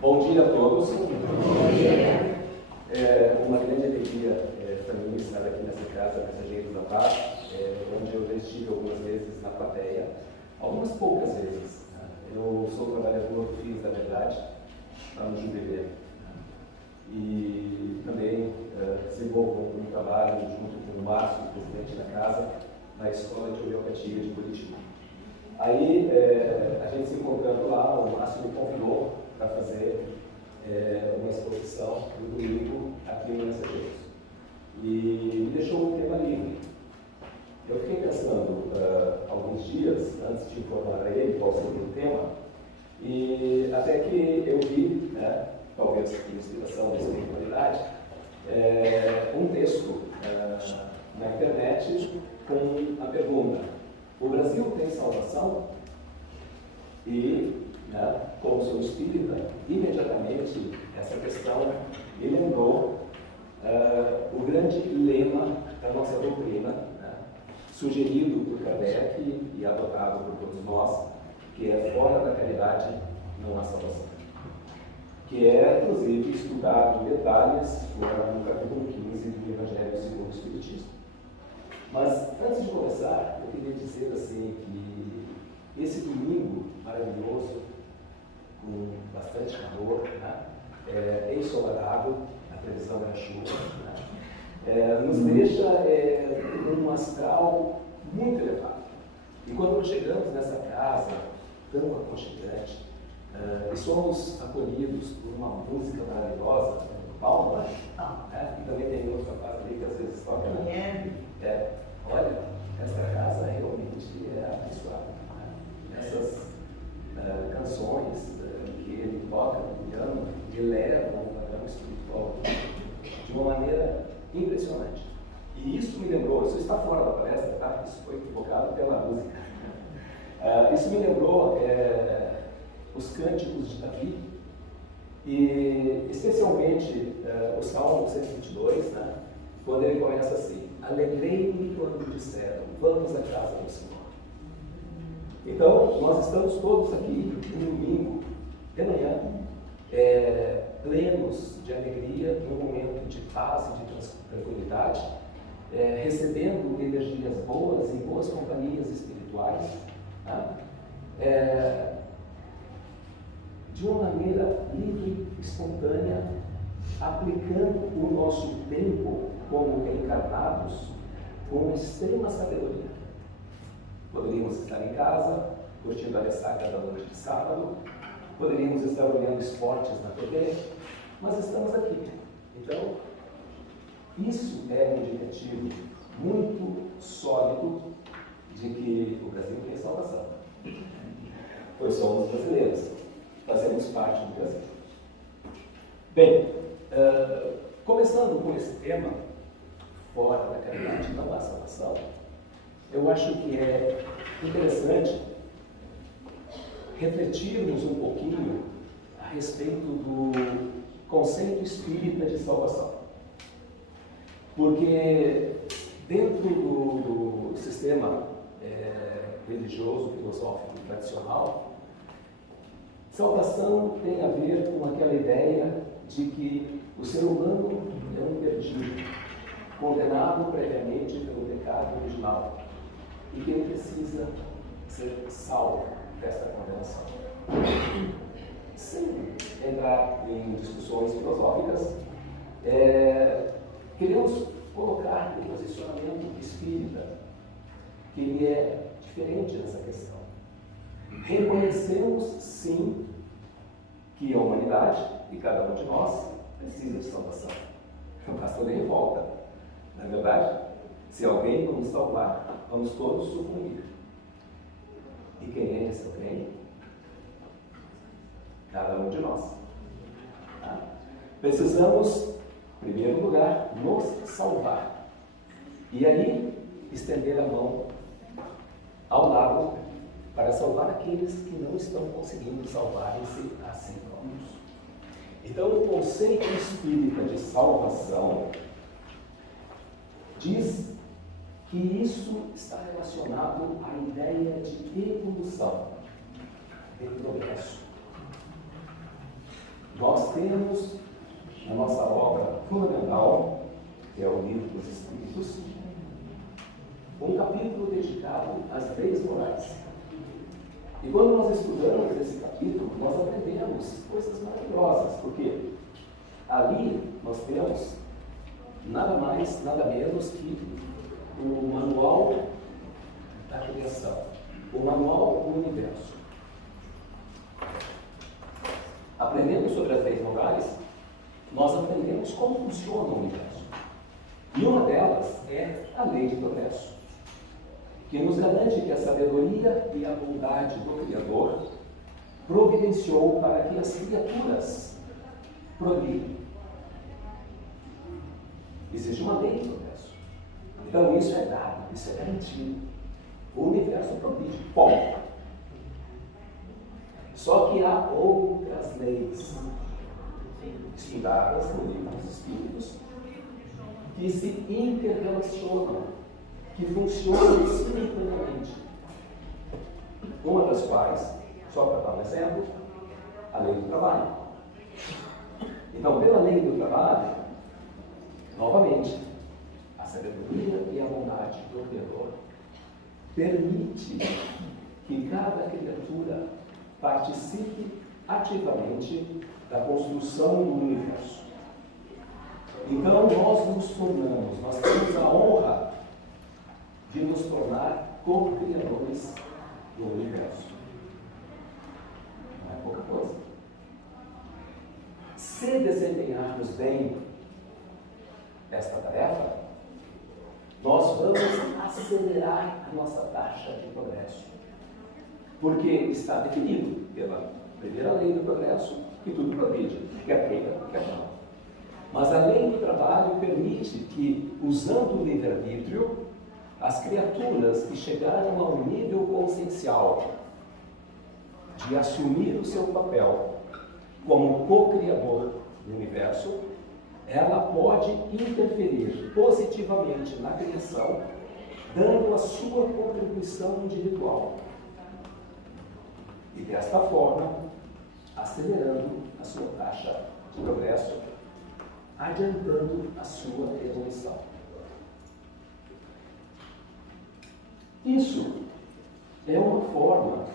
Bom dia a todos. Bom dia. É uma grande alegria para mim estar aqui nessa casa, Mensageiros da Paz, onde eu já estive algumas vezes na plateia, algumas poucas vezes. Eu sou trabalhador do Filhos da Verdade, lá no Jubileu. E também desenvolvo um trabalho junto com o Márcio, presidente da casa, na Escola de Homeopatia de Curitiba. Aí, a gente se encontrando lá, o Márcio me convidou para fazer uma exposição no domingo aqui no Mensageiros. E me deixou um tema livre. Eu fiquei pensando alguns dias, antes de informar a ele qual seria o tema, e até que eu vi, talvez por inspiração da espiritualidade, um texto na internet com a pergunta: o Brasil tem salvação? E, como sou espírita, imediatamente essa questão me lembrou o grande lema da nossa doutrina, sugerido por Kardec e adotado por todos nós, que é: fora da caridade não há salvação. Que é, inclusive, estudado em detalhes no capítulo 15 do Evangelho segundo o Espiritismo. Mas, antes de começar, eu queria dizer assim que esse domingo maravilhoso, com bastante calor, ensolarado, a previsão é chuva, nos deixa num astral muito elevado. E quando nós chegamos nessa casa tão aconchegante, e somos acolhidos por uma música maravilhosa, Palma, e também tem outro rapaz ali que às vezes toca, olha, essa casa realmente é abençoada. Essas canções que ele toca no piano elevam o padrão espiritual de uma maneira impressionante. E isso me lembrou, isso está fora da palestra, tá? Isso foi provocado pela música. Isso me lembrou os cânticos de Davi, e especialmente o Salmo 122, quando ele começa assim: alegrei-me quando disseram, vamos à casa do Senhor. Então, nós estamos todos aqui no domingo de manhã, plenos de alegria, num momento de paz e de tranquilidade, recebendo energias boas e boas companhias espirituais, de uma maneira livre, espontânea, aplicando o nosso tempo como encarnados com extrema sabedoria. Poderíamos estar em casa, curtindo a ressaca da noite de sábado, poderíamos estar olhando esportes na TV, mas estamos aqui. Então, isso é um indicativo muito sólido de que o Brasil tem salvação. Pois somos brasileiros, fazemos parte do Brasil. Bem, começando com esse tema, fora da caridade não há salvação, eu acho que é interessante refletirmos um pouquinho a respeito do conceito espírita de salvação. Porque dentro do sistema religioso, filosófico e tradicional, salvação tem a ver com aquela ideia de que o ser humano é um perdido, condenado previamente pelo pecado original, e que ele precisa ser salvo desta condenação. Sem entrar em discussões filosóficas, queremos colocar o posicionamento espírita, que ele é diferente nessa questão. Reconhecemos, sim, que a humanidade, e cada um de nós, precisa de salvação. Não basta nem volta. Não é verdade? Se alguém não nos salvar, vamos todos sucumbir. E quem é esse alguém? Cada um de nós. Precisamos, em primeiro lugar, nos salvar. E aí, estender a mão ao lado para salvar aqueles que não estão conseguindo salvarem-se a si próprios. Então, o conceito espírita de salvação diz que isso está relacionado à ideia de evolução, de progresso. nós temos na nossa obra fundamental, que é o Livro dos Espíritos, um capítulo dedicado às leis morais. E quando nós estudamos esse capítulo, nós aprendemos coisas maravilhosas, porque ali nós temos nada mais, nada menos que o manual da criação, o manual do universo. Aprendendo sobre as leis morais, nós aprendemos como funciona o universo. E uma delas é a lei de progresso, que nos garante que a sabedoria e a bondade do Criador providenciou para que as criaturas progridem. Existe uma lei de progresso. Então isso é dado, isso é garantido. O universo progride. Ponto. Só que há outras leis estudadas no Livro dos Espíritos que se interrelacionam, que funcionam simultaneamente. Uma das quais, só para dar um exemplo, a lei do trabalho. Então, pela lei do trabalho, novamente, a sabedoria e a bondade do Criador permite que cada criatura participe ativamente da construção do universo. Então, nós temos a honra de nos tornar co-criadores do universo. Não é pouca coisa. Se desempenharmos bem esta tarefa, nós vamos acelerar a nossa taxa de progresso. Porque está definido pela primeira lei do progresso que tudo progride, quer queira, quer não. Mas a lei do trabalho permite que, usando o livre-arbítrio, as criaturas que chegaram ao nível consciencial de assumir o seu papel como co-criador do universo, ela pode interferir positivamente na criação, dando a sua contribuição individual. E desta forma, acelerando a sua taxa de progresso, adiantando a sua evolução. Isso é uma forma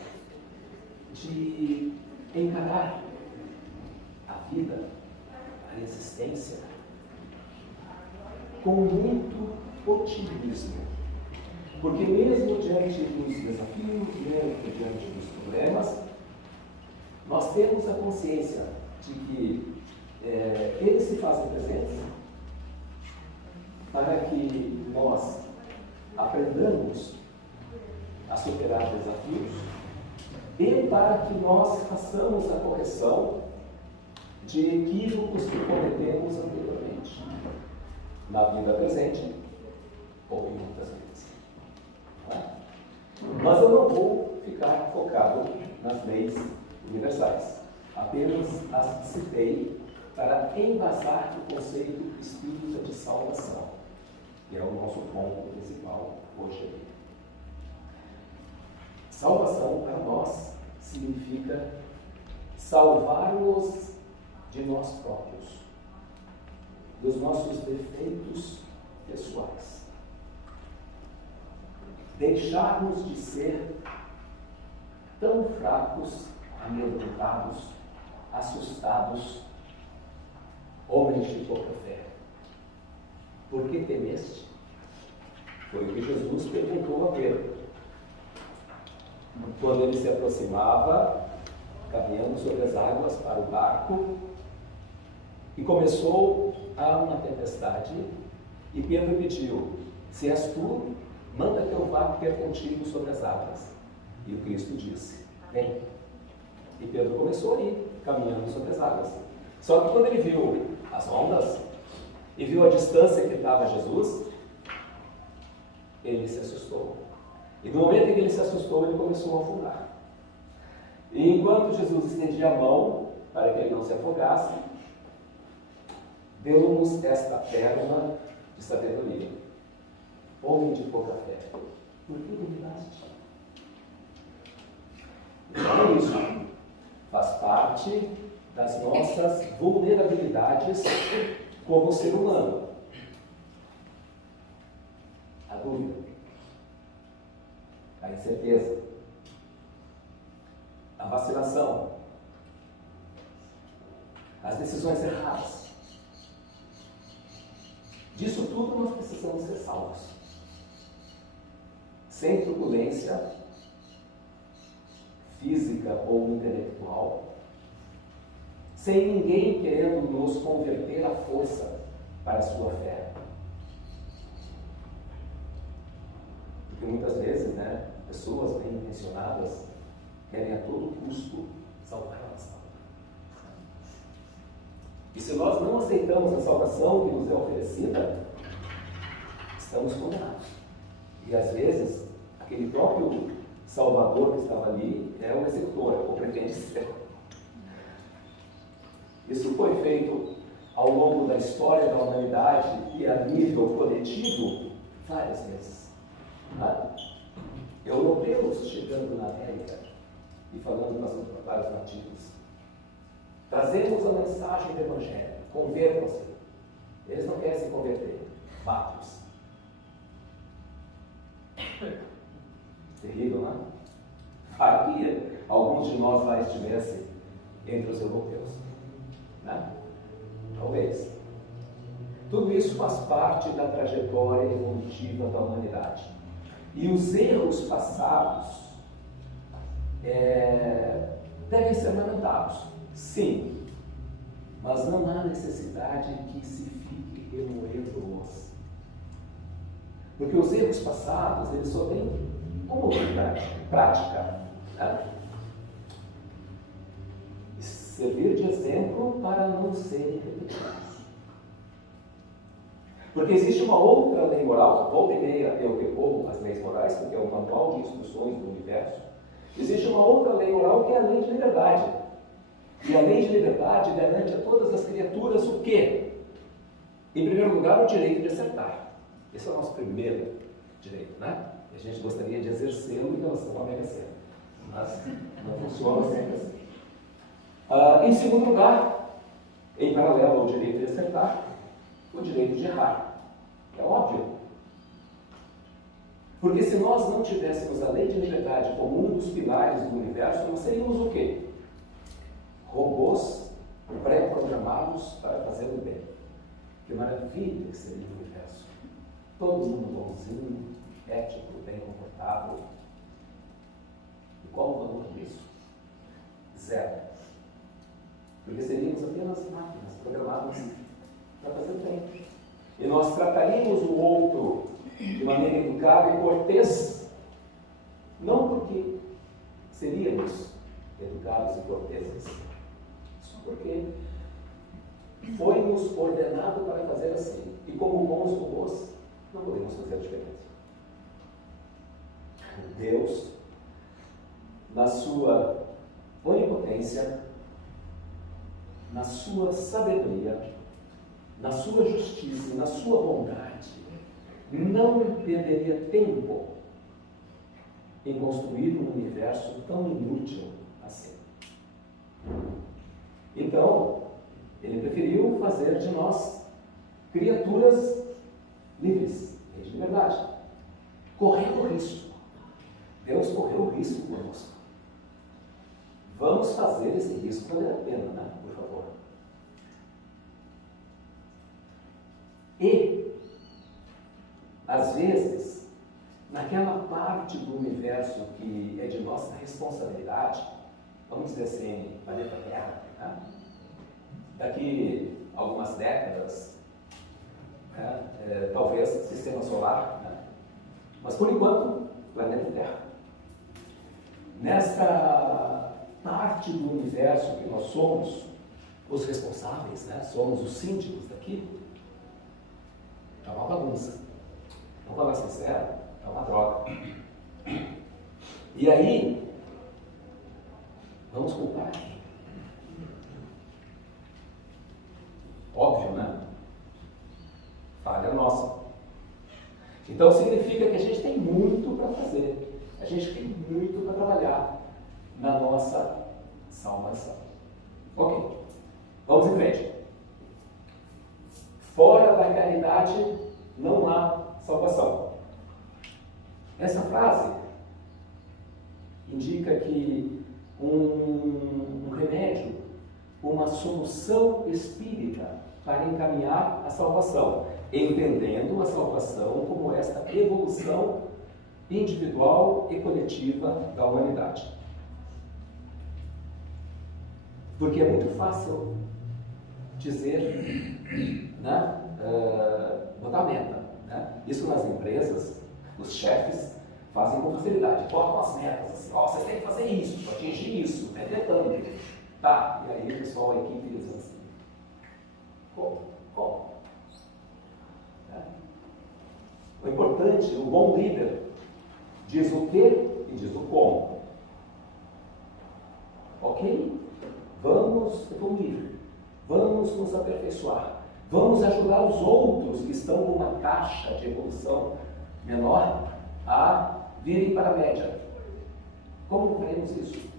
de encarar a vida, a existência, com muito otimismo. Porque mesmo diante dos desafios, mesmo diante dos problemas, nós temos a consciência de que eles se fazem presentes para que nós aprendamos a superar desafios e para que nós façamos a correção de equívocos que cometemos anteriormente, na vida presente ou em outras vidas. Mas eu não vou ficar focado nas leis universais, apenas as citei para embasar o conceito espírita de salvação, que é o nosso ponto principal hoje aqui. Salvação para nós significa salvar-nos de nós próprios, dos nossos defeitos pessoais. Deixarmos de ser tão fracos, amedrontados, assustados, homens de pouca fé. Por que temeste? Foi o que Jesus perguntou a Pedro. Quando ele se aproximava, caminhando sobre as águas para o barco, e começou a uma tempestade, e Pedro pediu: se és tu, manda que eu vá ter contigo sobre as águas. E o Cristo disse: vem. E Pedro começou a ir, caminhando sobre as águas. Só que quando ele viu as ondas, e viu a distância que estava Jesus, ele se assustou. E no momento em que ele se assustou, ele começou a afundar. E enquanto Jesus estendia a mão para que ele não se afogasse, deu-nos esta pérola de sabedoria. Homem de pouca fé, por que duvidaste? Então isso faz parte das nossas vulnerabilidades como ser humano. A dúvida, a incerteza, a vacilação, as decisões erradas. Disso tudo nós precisamos ser salvos. Sem turbulência física ou intelectual, sem ninguém querendo nos converter à força para a sua fé. Porque muitas vezes, pessoas bem intencionadas querem a todo custo salvar a nossa alma. E se nós não aceitamos a salvação que nos é oferecida, estamos condenados. E às vezes, aquele próprio Salvador que estava ali é o executor, ou pretende ser. Isso foi feito ao longo da história da humanidade e a nível coletivo várias vezes. Europeus chegando na América e falando para os nativos: trazemos a mensagem do Evangelho, convertam-se. Eles não querem se converter, fatos. Terrível, não é? Faria alguns de nós lá estivessem entre os europeus. Talvez. Tudo isso faz parte da trajetória evolutiva da humanidade. E os erros passados devem ser lamentados, sim, mas não há necessidade que se fique remoendo-os. Porque os erros passados, eles só têm como prática, servir de exemplo para não serem repetidos. Porque existe uma outra lei moral, volta e meia eu recorro às leis morais, porque é o manual de instruções do universo. Existe uma outra lei moral que é a lei de liberdade. E a lei de liberdade garante a todas as criaturas o quê? Em primeiro lugar, o direito de acertar. Esse é o nosso primeiro direito, E a gente gostaria de exercê-lo em relação à Mega Sena. Mas não funciona sempre assim. Em segundo lugar, em paralelo ao direito de acertar, o direito de errar. É óbvio. Porque se nós não tivéssemos a lei de liberdade como um dos pilares do universo, nós seríamos o quê? Robôs pré-programados para fazer o bem. Que maravilha que seria o universo. Todo mundo bonzinho, ético, bem comportado. E qual o valor disso? Zero. Porque seríamos apenas máquinas programadas para fazer o bem. E nós trataríamos o outro de maneira educada e cortês, não porque seríamos educados e corteses, só porque foi-nos ordenado para fazer assim. E como bons robôs, não podemos fazer a diferença. Deus, na sua onipotência, na sua sabedoria, na sua justiça, na sua bondade, não perderia tempo em construir um universo tão inútil assim. Então, ele preferiu fazer de nós criaturas livres, de liberdade. Correndo o risco. Deus correu o risco conosco. Vamos fazer esse risco valer a pena, por favor. E, às vezes, naquela parte do universo que é de nossa responsabilidade, vamos dizer assim, planeta Terra, daqui a algumas décadas, talvez sistema solar, mas por enquanto, planeta Terra. Nesta parte do universo que nós somos os responsáveis, somos os síndicos daqui, é uma bagunça. Vamos falar sincero, é uma droga. E aí, vamos culpar. Óbvio, Falha nossa. Então significa que a gente tem muito para fazer. A gente tem muito para trabalhar na nossa salvação. Ok. Vamos em frente. Fora da caridade não há salvação. Essa frase indica que um remédio, uma solução espírita para encaminhar a salvação, entendendo a salvação como esta evolução individual e coletiva da humanidade. Porque é muito fácil dizer, né, botar meta. Né? Isso nas empresas, os chefes fazem com facilidade, botam as metas, assim, ó, vocês têm que fazer isso, para atingir isso, vender tanto. Tá, e aí o pessoal, a equipe diz assim, como? Né? O importante, o bom líder, diz o que e diz o como. Ok? Vamos evoluir, vamos nos aperfeiçoar, vamos ajudar os outros que estão com uma taxa de evolução menor a virem para a média. Como faremos isso?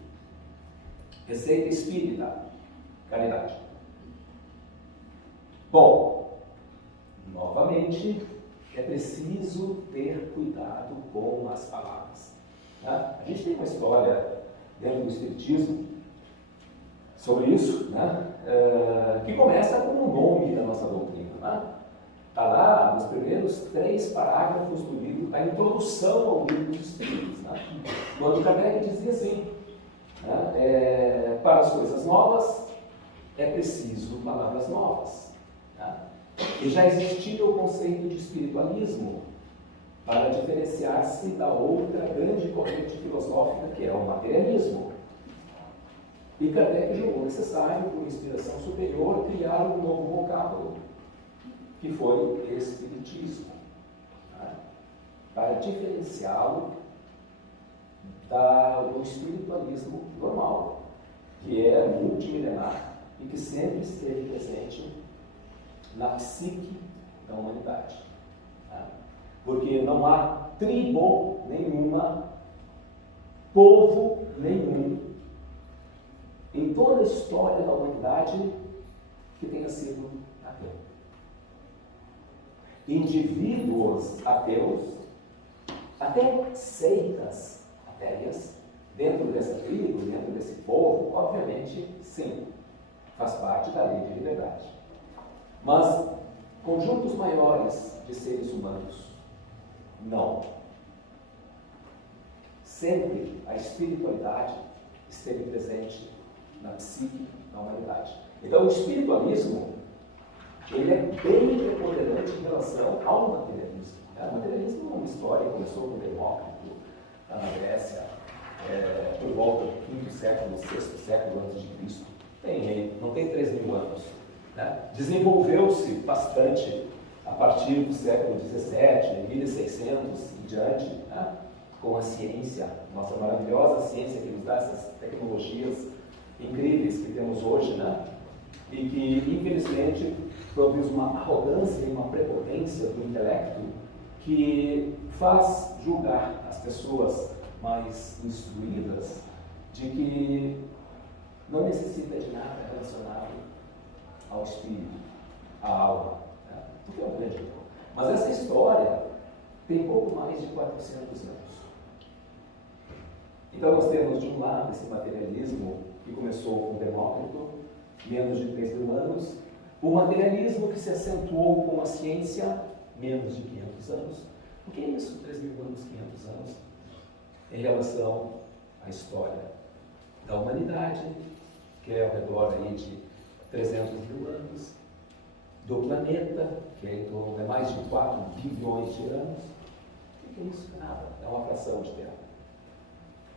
Receita espírita, caridade. Bom, novamente, é preciso ter cuidado com as palavras. Né? A gente tem uma história dentro do Espiritismo sobre isso, né? Que começa com o nome da nossa doutrina. Está lá nos primeiros 3 parágrafos do livro, a introdução ao livro dos Espíritos. Né? Quando Kardec dizia assim, né? Para as coisas novas é preciso palavras novas. Né? E já existia o conceito de espiritualismo para diferenciar-se da outra grande corrente filosófica que é o materialismo. E Kardec julgou necessário, por inspiração superior, criar um novo vocábulo, que foi o Espiritismo, né? Para diferenciá-lo do espiritualismo normal, que é multimilenar e que sempre esteve presente na psique da humanidade. Né? Porque não há tribo nenhuma, povo nenhum, em toda a história da humanidade que tenha sido ateu. Indivíduos ateus, até seitas ateias, dentro dessa tribo, dentro desse povo, obviamente, sim, faz parte da lei de liberdade. Mas conjuntos maiores de seres humanos, não. Sempre a espiritualidade esteve presente na psique da humanidade. Então, o espiritualismo, ele é bem preponderante em relação ao materialismo. O materialismo é uma história que começou com Demócrito, na Grécia, por volta do 5º século, 6º século antes de Cristo. Não tem 3.000 anos. Né? Desenvolveu-se bastante a partir do século XVII, 1600 em diante, né? Com a ciência, nossa maravilhosa ciência que nos dá essas tecnologias incríveis que temos hoje, né? E que, infelizmente, produz uma arrogância e uma prepotência do intelecto que faz julgar as pessoas mais instruídas de que não necessita de nada relacionado ao espírito, à alma, né? O que é um grande erro. Mas essa história tem pouco mais de 400 anos. Então nós temos de um lado esse materialismo que começou com Demócrito, menos de 3.000 anos, o materialismo que se acentuou com a ciência, menos de 500 anos. O que é isso, 3.000 anos, 500 anos, em relação à história da humanidade, que é ao redor aí de 300.000 anos, do planeta, que é mais de 4 bilhões de anos? O que é isso? Nada, é uma fração de tempo.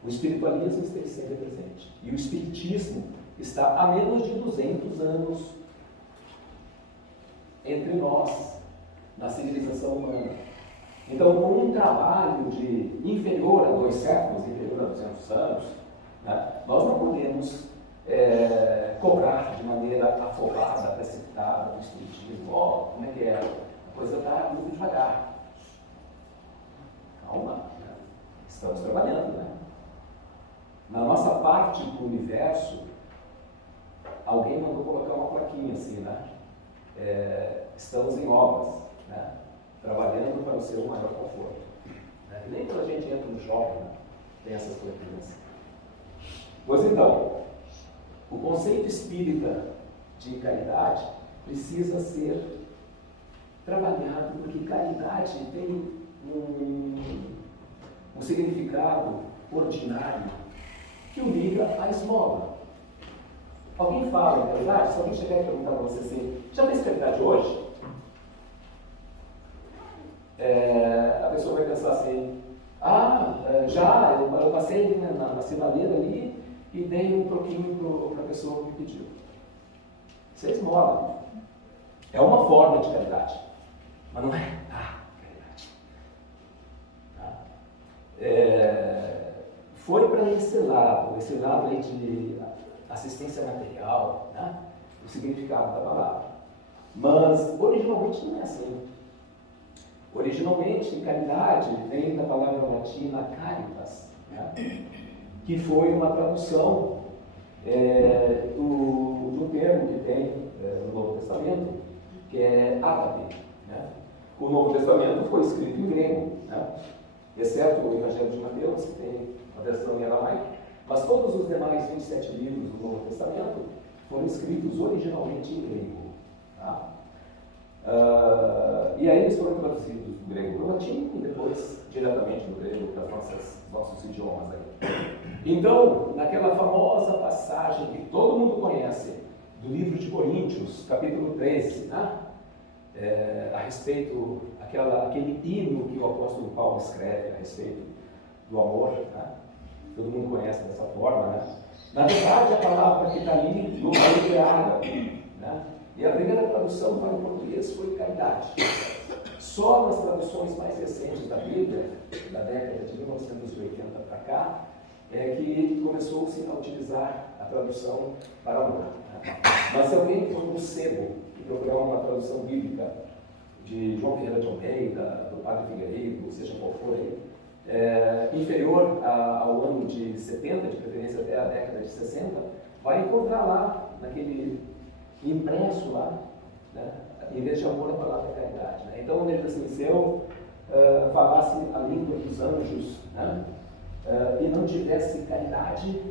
O espiritualismo esteve sempre presente. E o espiritismo está há menos de 200 anos entre nós, na civilização humana. Então, com um trabalho de inferior a 2 séculos, inferior a 200 anos, né, nós não podemos cobrar de maneira afobada, precipitada do espiritismo. Como é que é? A coisa está muito devagar. Calma, né? Estamos trabalhando, né? Na nossa parte do universo, alguém mandou colocar uma plaquinha assim, né? Estamos em obras, né? Trabalhando para o seu maior conforto. Né? Nem quando a gente entra no shopping, né? Tem essas plaquinhas. Pois então, o conceito espírita de caridade precisa ser trabalhado, porque caridade tem um significado ordinário que o liga à esmola. Alguém fala em caridade? Se alguém chegar e perguntar para você assim, já fez caridade hoje? A pessoa vai pensar assim, já, eu passei na sinaleira ali e dei um troquinho para a pessoa que me pediu. Isso é esmola. É uma forma de caridade, mas não é caridade. Foi para esse lado aí de assistência material, né? O significado da palavra. Mas originalmente não é assim. Originalmente, caridade vem da palavra latina caritas, né? Que foi uma tradução do termo que tem no Novo Testamento, que é ágape. Né? O Novo Testamento foi escrito em grego, né? Exceto o Evangelho de Mateus, que tem uma versão em aramaico, mas todos os demais 27 livros do Novo Testamento foram escritos originalmente em grego. Tá? E aí eles foram traduzidos do grego para o latim e depois diretamente do grego para nossos idiomas aí. Então, naquela famosa passagem que todo mundo conhece, do livro de Coríntios, capítulo 13, né? A respeito, aquele hino que o apóstolo Paulo escreve a respeito do amor, né? Todo mundo conhece dessa forma, né? Na verdade, a palavra que está ali no grego é ágape, né? E a primeira tradução para o português foi caridade. Só nas traduções mais recentes da Bíblia, da década de 1980 para cá, que começou-se a utilizar a tradução para amor. Mas se alguém for no sebo e procurar uma tradução bíblica de João Ferreira de Almeida, do Padre Figueiredo, seja qual for aí, inferior ao ano de 70, de preferência até a década de 60, vai encontrar lá, naquele impresso lá, né, em vez de amor, a palavra caridade. Né? Então, onde ele diz assim, se eu falasse a língua dos anjos, né, e não tivesse caridade,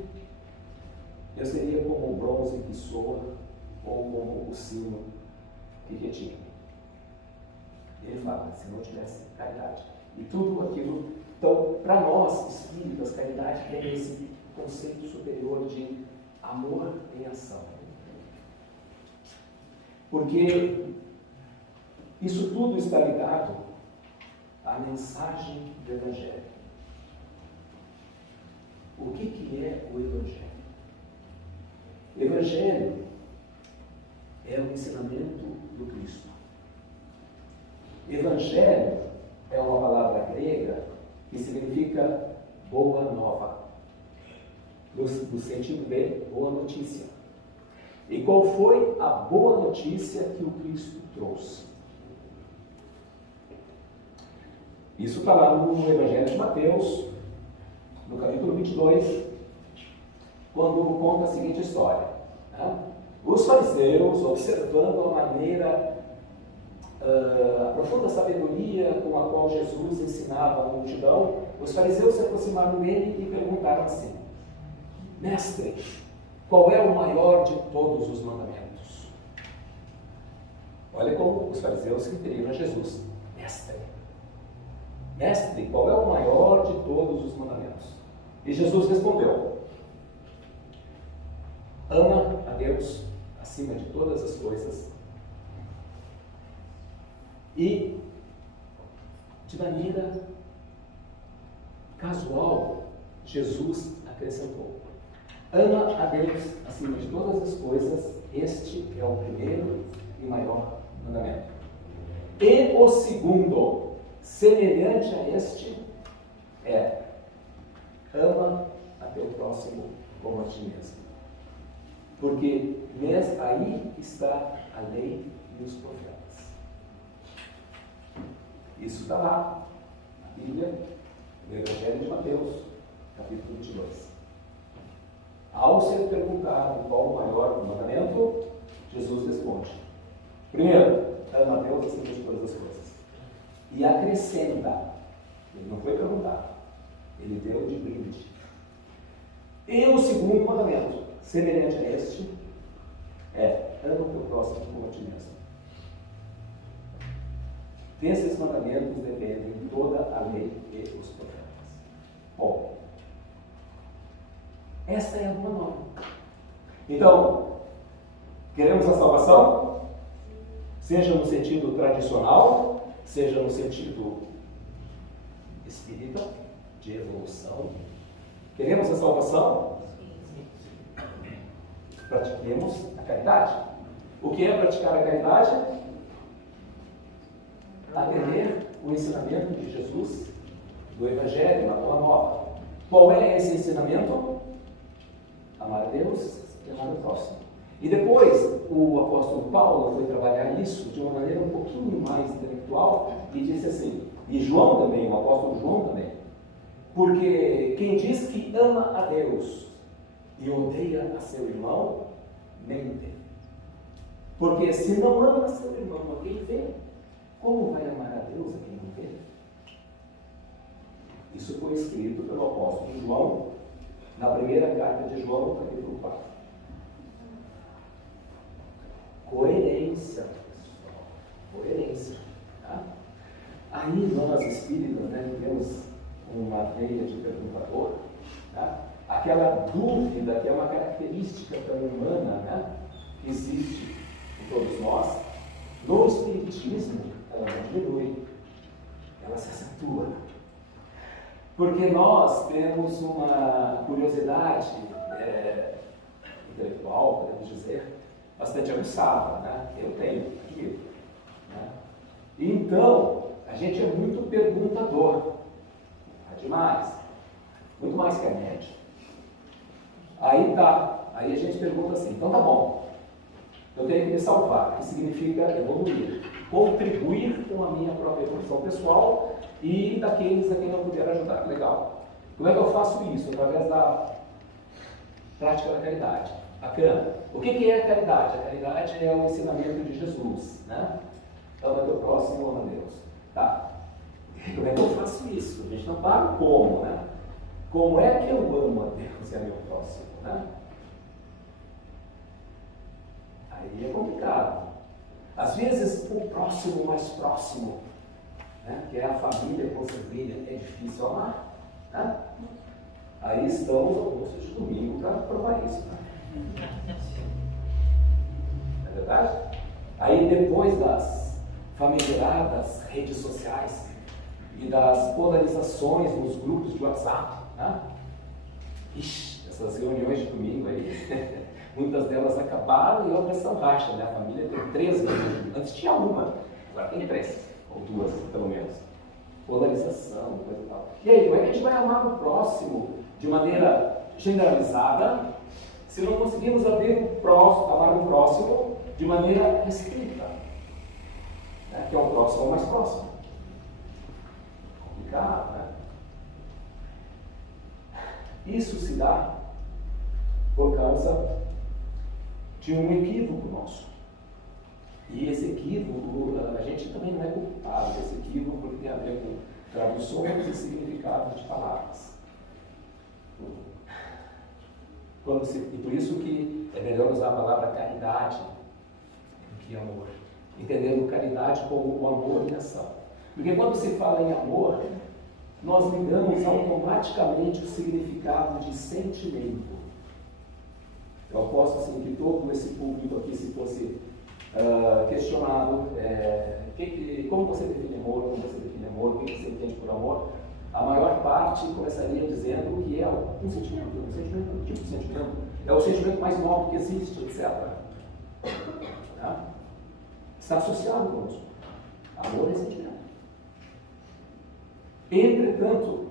eu seria como o bronze que soa, ou como o sino que retinha. Ele fala, se não tivesse caridade. E tudo aquilo. Então, para nós, espíritas, caridade tem esse conceito superior de amor em ação. Porque isso tudo está ligado à mensagem do Evangelho. O que é o Evangelho? O Evangelho é o ensinamento do Cristo. Evangelho é uma palavra grega que significa boa nova, no sentido de boa notícia. E qual foi a boa notícia que o Cristo trouxe? Isso está lá no Evangelho de Mateus, no capítulo 22, quando conta a seguinte história. Né? Os fariseus, observando a maneira, a profunda sabedoria com a qual Jesus ensinava a multidão, os fariseus se aproximaram dele e perguntaram assim: Mestre, qual é o maior de todos os mandamentos? Olha como os fariseus se referiram a Jesus. Mestre. Mestre, qual é o maior de todos os mandamentos? E Jesus respondeu: ama a Deus acima de todas as coisas. E, de maneira casual, Jesus acrescentou: ama a Deus acima de todas as coisas, este é o primeiro e maior mandamento. E o segundo, semelhante a este, é: ama a teu próximo como a ti mesmo. Porque aí está a lei e os profetas. Isso está lá, na Bíblia, no Evangelho de Mateus, capítulo 22. Ao ser perguntado qual o maior mandamento, Jesus responde: primeiro, ama a Deus acima de todas as coisas. E acrescenta, ele não foi perguntar, ele deu de brinde. E o segundo mandamento, semelhante a este, é: ama o teu próximo como a ti mesmo. Desses mandamentos dependem toda a lei e os profetas. Bom, esta é a boa nova. Então, queremos a salvação? Seja no sentido tradicional, seja no sentido espírita, de evolução. Queremos a salvação? Pratiquemos a caridade. O que é praticar a caridade? Atender o ensinamento de Jesus, do Evangelho, na Boa Nova. Qual é esse ensinamento? Amar a Deus e amar o próximo. E depois, o apóstolo Paulo foi trabalhar isso de uma maneira um pouquinho mais intelectual e disse assim, e João também, o apóstolo João também, porque quem diz que ama a Deus e odeia a seu irmão, mente. Porque se não ama a seu irmão a quem vê, como vai amar a Deus a quem não vê? Isso foi escrito pelo apóstolo João na primeira carta de João, capítulo 4. Coerência, pessoal. Coerência. Tá? Aí nós espíritas, temos uma veia de perguntador. Tá? Aquela dúvida que é uma característica tão humana, que existe em todos nós, no espiritismo ela não diminui, ela se acentua. Porque nós temos uma curiosidade intelectual, podemos dizer, bastante aguçada, eu tenho, admito. Então, a gente é muito perguntador, demais, muito mais que a média. Aí a gente pergunta assim, então tá bom, eu tenho que me salvar, que significa evoluir, contribuir com a minha própria evolução pessoal e daqueles a quem eu puder ajudar. Legal. Como é que eu faço isso? Através da prática da caridade. Bacana. O que é a caridade? A caridade é o ensinamento de Jesus, Ama teu próximo, ama Deus. Tá. Como é que eu faço isso? A gente não para o como, Como é que eu amo a Deus e a meu próximo, Aí é complicado. Às vezes, o próximo mais próximo, que é a família consanguínea, é difícil amar. Aí estamos ao almoço de domingo para provar isso. Não é verdade? Aí depois das famigeradas redes sociais e das polarizações nos grupos de WhatsApp, Ixi, essas reuniões de domingo aí, muitas delas acabaram e outras são racha, A família tem 3 reuniões. Antes tinha uma, agora tem 3, ou 2, pelo menos. Polarização, coisa e tal. E aí, como é que a gente vai amar o próximo de maneira generalizada, se não conseguimos amar o próximo de maneira restrita, que é o próximo mais próximo? Complicado, Isso se dá por causa de um equívoco nosso. E esse equívoco, a gente também não é culpado desse equívoco, porque tem a ver com traduções e significados de palavras. E por isso que é melhor usar a palavra caridade do que amor. Entendendo caridade como o amor em ação. Porque quando se fala em amor, nós ligamos automaticamente o significado de sentimento. Eu aposto assim que todo esse público aqui, se fosse questionado como você define amor, o que você entende por amor, a maior parte começaria dizendo que é um sentimento, um tipo de sentimento. É o sentimento mais nobre que existe, etc. Está associado conosco. Amor é sentimento. Entretanto,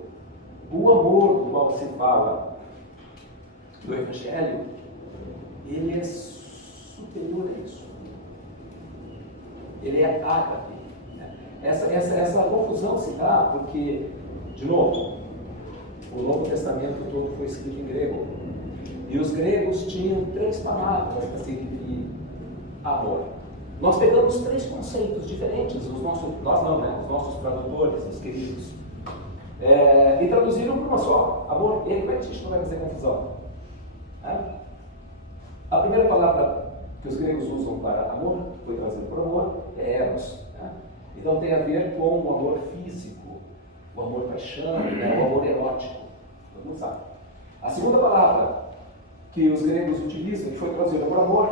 o amor do qual se fala do Evangelho, ele é superior a isso. Ele é ágape. Essa confusão se dá porque, de novo, o Novo Testamento todo foi escrito em grego. E E os gregos tinham 3 palavras para se referir a amor. Nós pegamos 3 conceitos diferentes, os nossos tradutores, os queridos, e traduziram por uma só, amor. E aí como é que a gente não vai fazer confusão? A primeira palavra que os gregos usam para amor, foi trazido por amor, é eros. Então tem a ver com o amor físico, o amor paixão, o amor erótico. Todo mundo sabe. A segunda palavra que os gregos utilizam, que foi traduzida por amor,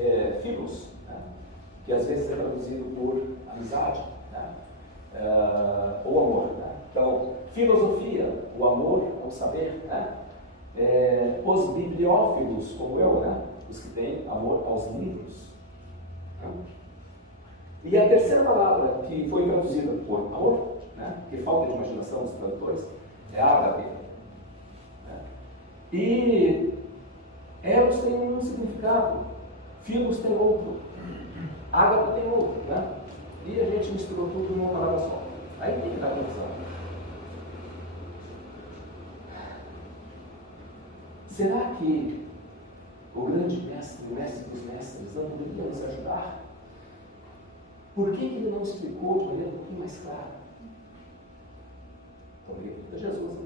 é philos, que às vezes é traduzido por amizade, ou amor. Então, filosofia, o amor, o saber. Os bibliófilos, como eu, os que têm amor aos livros. E a terceira palavra que foi traduzida por amor, que falta de imaginação dos tradutores, é ágape. E eros tem um significado, filos tem outro, ágape tem outro, E a gente misturou tudo numa palavra só. Aí tem que dar confusão. Será que o grande mestre, o mestre dos mestres, não poderia nos ajudar? Por que ele não explicou de maneira um pouquinho mais clara? Porque é Jesus,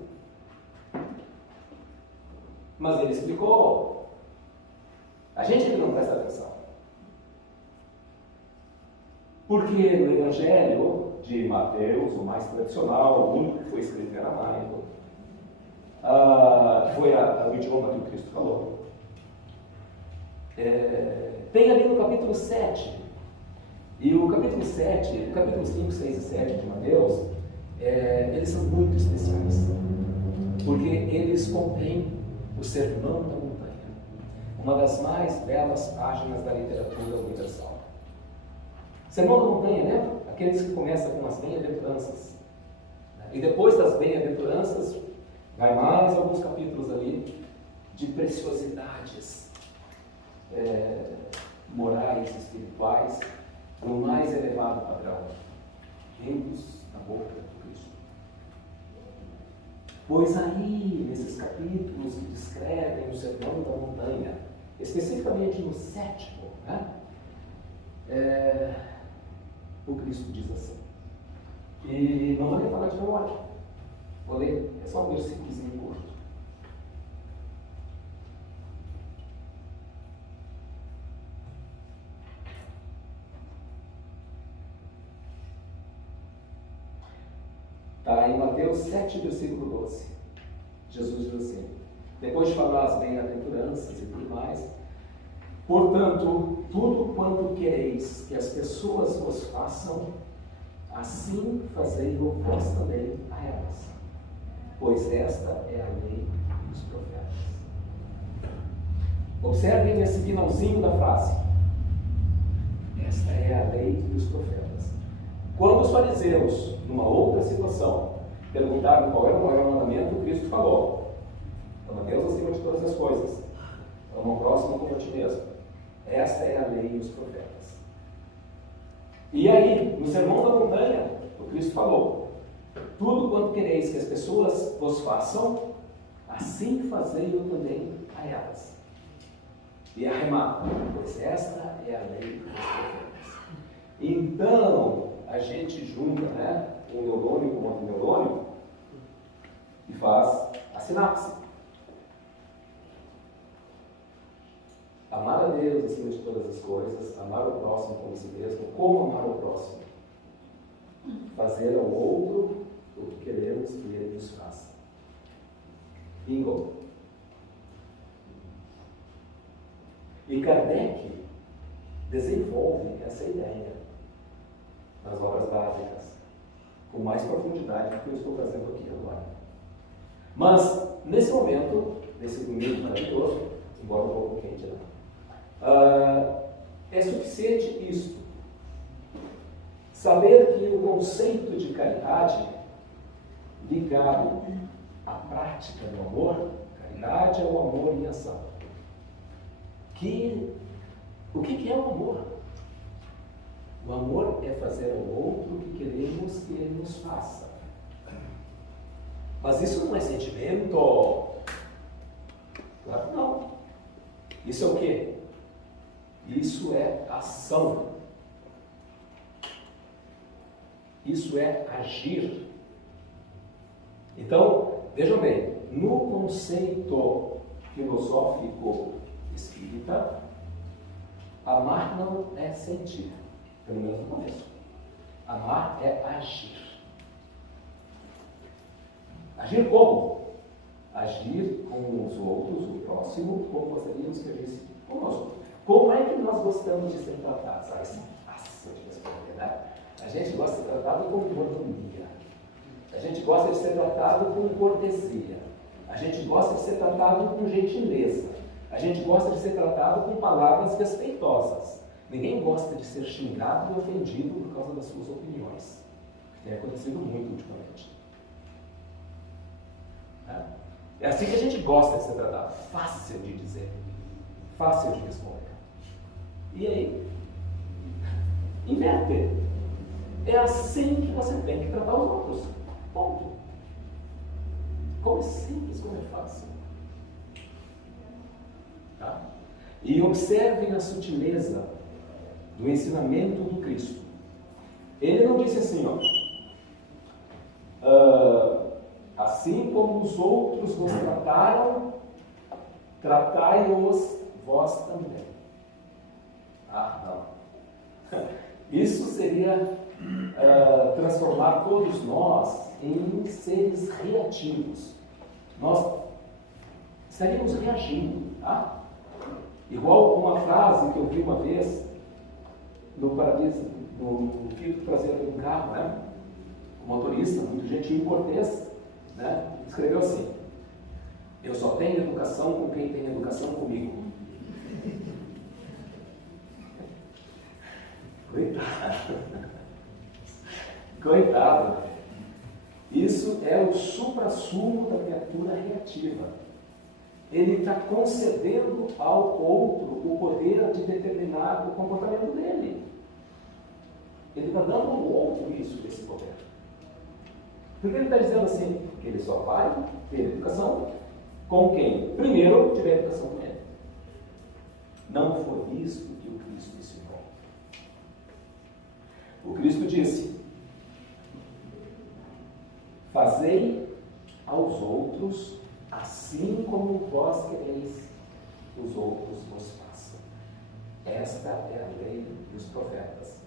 Mas ele explicou. A gente que não presta atenção. Porque no Evangelho de Mateus, o mais tradicional, o único que foi escrito em aramaico, que foi o idioma que o Cristo falou, tem ali no capítulo 7, e o capítulo 7, o capítulo 5, 6 e 7 de Mateus, eles são muito especiais, porque eles contêm o Sermão da Montanha, uma das mais belas páginas da literatura universal. Sermão da Montanha, lembra? Aqueles que começam com as bem-aventuranças. E depois das bem-aventuranças, vai mais alguns capítulos ali de preciosidades morais, espirituais, no mais elevado padrão, vindos na boca do Cristo. Pois aí, nesses capítulos que descrevem o Sermão da Montanha, especificamente no 7º, o Cristo diz assim, e não vou nem falar de memória, vou ler, é só um versículozinho curto. Está em Mateus 7, versículo 12. Jesus diz assim, depois de falar as bem-aventuranças e tudo mais, portanto, tudo quanto quereis que as pessoas vos façam, assim fazei-o vós também a elas, pois esta é a lei dos profetas. Observem esse finalzinho da frase. Esta é a lei dos profetas. Quando os fariseus, numa outra situação, perguntaram qual era o maior mandamento, Cristo falou: ama Deus acima de todas as coisas, ama o próximo como a ti mesmo. Esta é a lei dos profetas. E aí, no Sermão da Montanha, o Cristo falou: tudo quanto quereis que as pessoas vos façam, assim fazei-o também a elas. E arremata, pois esta é a lei dos profetas. Então, a gente junta um neurônio com outro neurônio e faz a sinapse. Amar a Deus acima de todas as coisas, amar o próximo como si mesmo. Como amar o próximo? Fazer ao outro o que queremos que ele nos faça. Bingo. E Kardec desenvolve essa ideia nas obras básicas, com mais profundidade do que eu estou fazendo aqui agora. Mas, nesse momento, nesse domingo maravilhoso, embora um pouco quente, é suficiente isto. Saber que o conceito de caridade ligado à prática do amor, caridade é o amor em ação. O que é o amor? O amor é fazer ao outro o que queremos que ele nos faça. Mas isso não é sentimento. Claro que não. Isso é o quê? Isso é ação. Isso é agir. Então, vejam bem, no conceito filosófico espírita, amar não é sentir, pelo menos no começo. Amar é agir. Agir como? Agir com os outros, o próximo, como gostaríamos que agisse conosco. Como é que nós gostamos de ser tratados? Ah, isso é fácil de responder, né? A gente gosta de ser tratado com mordomia. A gente gosta de ser tratado com cortesia. A gente gosta de ser tratado com gentileza. A gente gosta de ser tratado com palavras respeitosas. Ninguém gosta de ser xingado e ofendido por causa das suas opiniões. Tem acontecido muito ultimamente. É assim que a gente gosta de ser tratado. Fácil de dizer. Fácil de responder. E aí? Inverte. É assim que você tem que tratar os outros. Ponto. Como é simples, como é fácil. Tá? E observem a sutileza do ensinamento do Cristo. Ele não disse assim, assim como os outros vos trataram, tratai-os vós também. Ah, não. Isso seria transformar todos nós em seres reativos. Nós estaríamos reagindo, tá? Igual uma frase que eu vi uma vez no Paradiso, no filtro traseiro do carro, né? O motorista, muito gentil e cortês, né? Escreveu assim: eu só tenho educação com quem tem educação comigo. Coitado. Coitado. Isso é o suprassumo da criatura reativa. Ele está concedendo ao outro o poder de determinar o comportamento dele. Ele está dando ao outro esse poder. Porque ele está dizendo assim, que ele só vai ter educação com quem primeiro tiver educação com ele. Não foi isso que o Cristo ensinou. O Cristo disse: fazei aos outros assim como vós quereis que os outros vos façam. Esta é a lei dos profetas.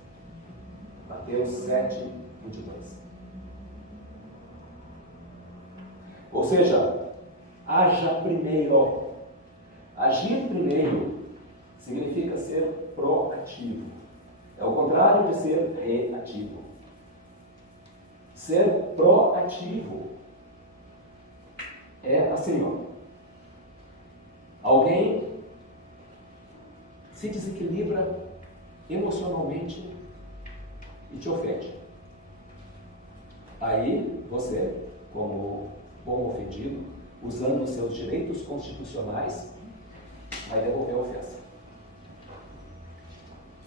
Mateus 7, 22. Ou seja, haja primeiro. Agir primeiro significa ser proativo. É o contrário de ser reativo. Ser proativo é assim, alguém se desequilibra emocionalmente e te ofende. Aí você, como bom ofendido, usando os seus direitos constitucionais, vai devolver a ofensa.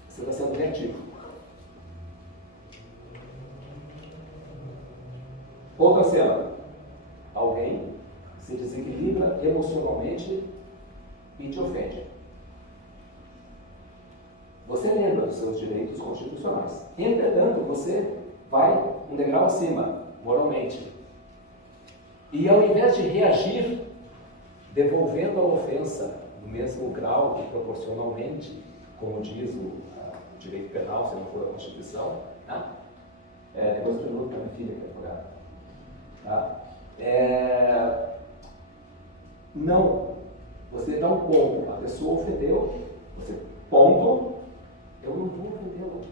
Você está sendo reativo. Outra cena. Alguém se desequilibra emocionalmente e te ofende. Você lembra dos seus direitos constitucionais. Entretanto, você vai um degrau acima, moralmente. E ao invés de reagir, devolvendo a ofensa no mesmo grau e proporcionalmente, como diz o direito penal, se não for a Constituição, tá? Depois eu pergunto para minha filha, que é advogada. Tá? Não, você dá um ponto, a pessoa ofendeu, você, ponto, eu não vou ofendê-la,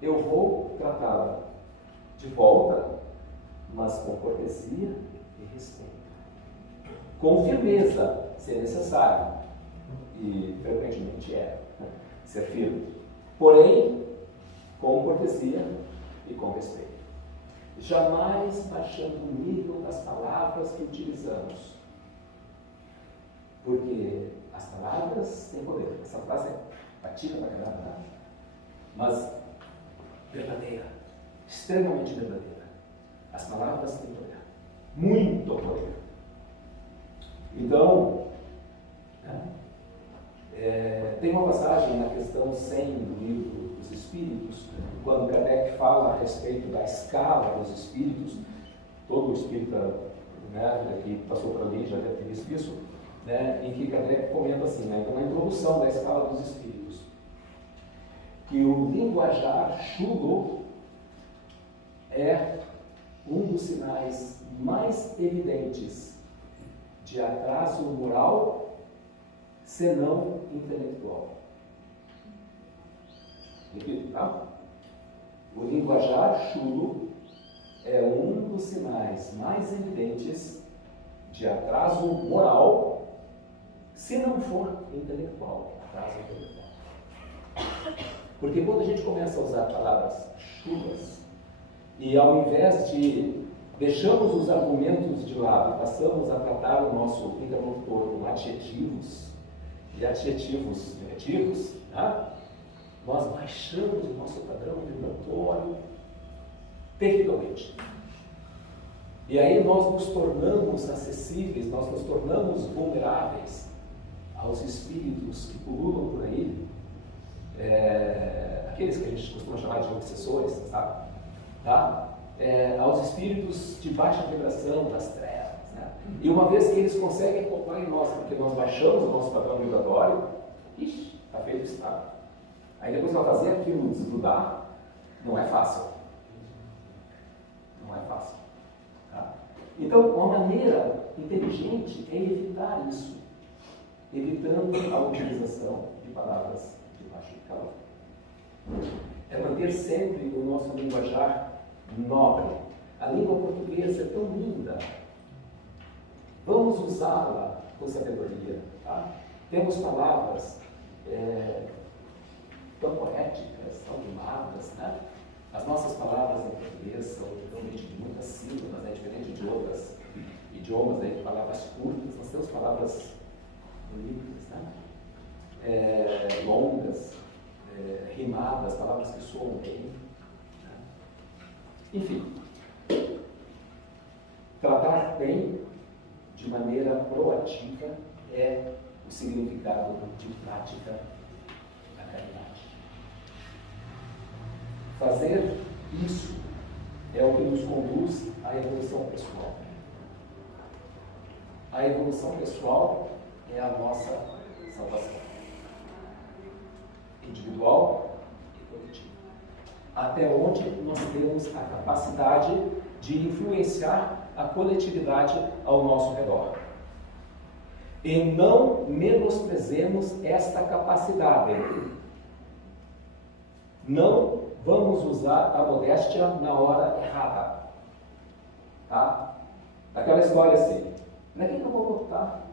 eu vou tratá-la de volta, mas com cortesia e respeito, com firmeza, se necessário, e frequentemente ser firme, porém com cortesia e com respeito, jamais baixando o nível das palavras que utilizamos. Porque as palavras têm poder. Essa frase é batida para caramba, né? Mas verdadeira, extremamente verdadeira. As palavras têm poder, muito poder. Então, Tem uma passagem na questão 100 do livro dos Espíritos, quando Kardec fala a respeito da escala dos Espíritos. Todo espírita, né, que passou por ali já deve ter visto isso, né, em que Kardec comenta assim, né, então, a introdução da escala dos Espíritos, que o linguajar chulo é um dos sinais mais evidentes de atraso moral, senão intelectual. Repito, tá? O linguajar chulo é um dos sinais mais evidentes de atraso moral, se não for intelectual. Atraso intelectual. Porque quando a gente começa a usar palavras chulas, e ao invés de deixamos os argumentos de lado e passamos a tratar o nosso interlocutor com adjetivos, e adjetivos negativos, tá? Nós baixamos o nosso padrão vibratório terrivelmente. E aí nós nos tornamos acessíveis, nós nos tornamos vulneráveis aos espíritos que pululam por aí, aqueles que a gente costuma chamar de obsessores, sabe? Tá? Aos espíritos de baixa vibração, das trevas, né? E uma vez que eles conseguem acoplar em nós, porque nós baixamos o nosso padrão vibratório, está feito o estado. Aí depois vai fazer aquilo desgrudar, não é fácil. Não é fácil. Tá? Então, uma maneira inteligente é evitar isso, evitando a utilização de palavras de baixo calor. É manter sempre o nosso linguajar nobre. A língua portuguesa é tão linda. Vamos usá-la com sabedoria. Tá? Temos palavras tão poéticas, tão rimadas, né? As nossas palavras em português são realmente de muitas sílabas, né? Diferente de outros idiomas, né? De palavras curtas. Nós temos palavras bonitas, né? Longas, rimadas, palavras que soam bem. Né? Enfim, tratar bem de maneira proativa é o significado de prática da caridade. Fazer isso é o que nos conduz à evolução pessoal. A evolução pessoal é a nossa salvação. Individual e coletiva. Até onde nós temos a capacidade de influenciar a coletividade ao nosso redor. E não menosprezemos esta capacidade. Não vamos usar a modéstia na hora errada. Tá? Aquela história assim, para que eu vou votar?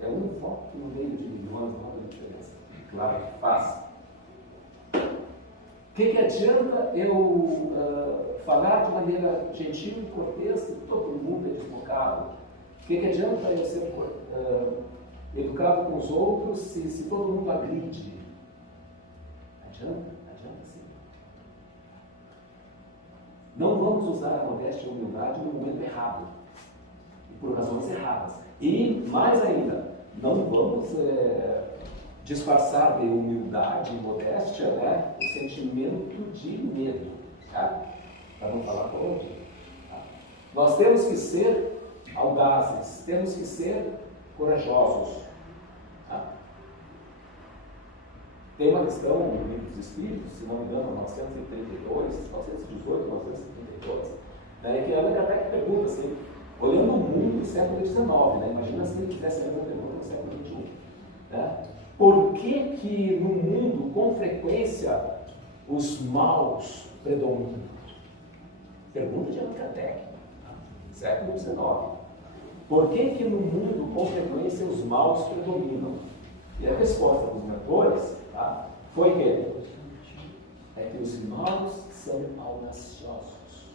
É um voto no meio de milhões, não faz diferença. Claro que faz. O que adianta eu falar de maneira gentil e cortês que todo mundo é desbocado? O que adianta eu ser educado com os outros se todo mundo agride? Adianta sim. Não vamos usar a modéstia e a humildade no momento errado, e por razões erradas. E, mais ainda, não vamos disfarçar de humildade e modéstia, né, o sentimento de medo, tá? Para não falar por outro. Tá? Nós temos que ser audazes, temos que ser corajosos. Tá? Tem uma questão no Livro dos Espíritos, se não me engano, 932, 918, 932, né, que a Allan Kardec pergunta assim, olhando o mundo do século XIX, né, imagina se ele fizesse a mesma pergunta no século XXI. Né? Por que no mundo, com frequência, os maus predominam? Pergunta de Allan Kardec, século XIX. Por que no mundo, com frequência, os maus predominam? E a resposta dos mentores, tá, foi que os maus são audaciosos.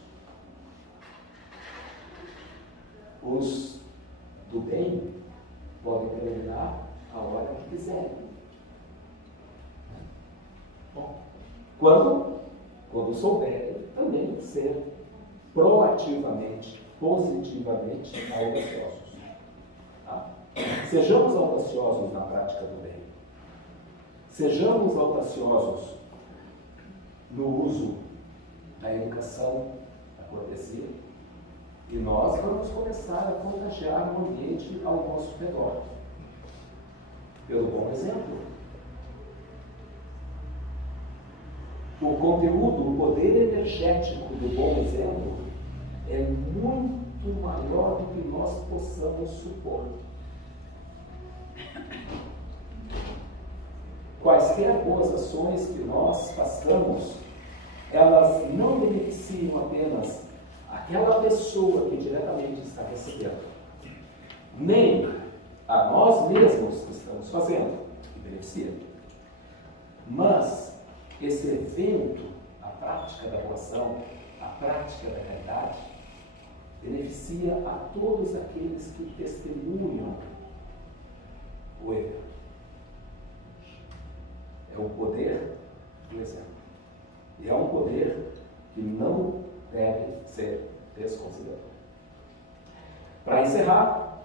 Os do bem podem terminar a hora que quiserem. Bom, quando souberem também ser proativamente, positivamente audaciosos. Tá? Sejamos audaciosos na prática do bem. Sejamos audaciosos no uso da educação, da cortesia, e nós vamos começar a contagiar o ambiente ao nosso redor, pelo bom exemplo. O conteúdo, o poder energético do bom exemplo é muito maior do que nós possamos supor. Quaisquer boas ações que nós façamos, elas não beneficiam apenas aquela pessoa que diretamente está recebendo, nem a nós mesmos que estamos fazendo, que beneficia. Mas esse evento, a prática da boa ação, a prática da caridade, beneficia a todos aqueles que testemunham o evento. É o poder do exemplo. E é um poder que não deve ser desconsiderado. Para encerrar,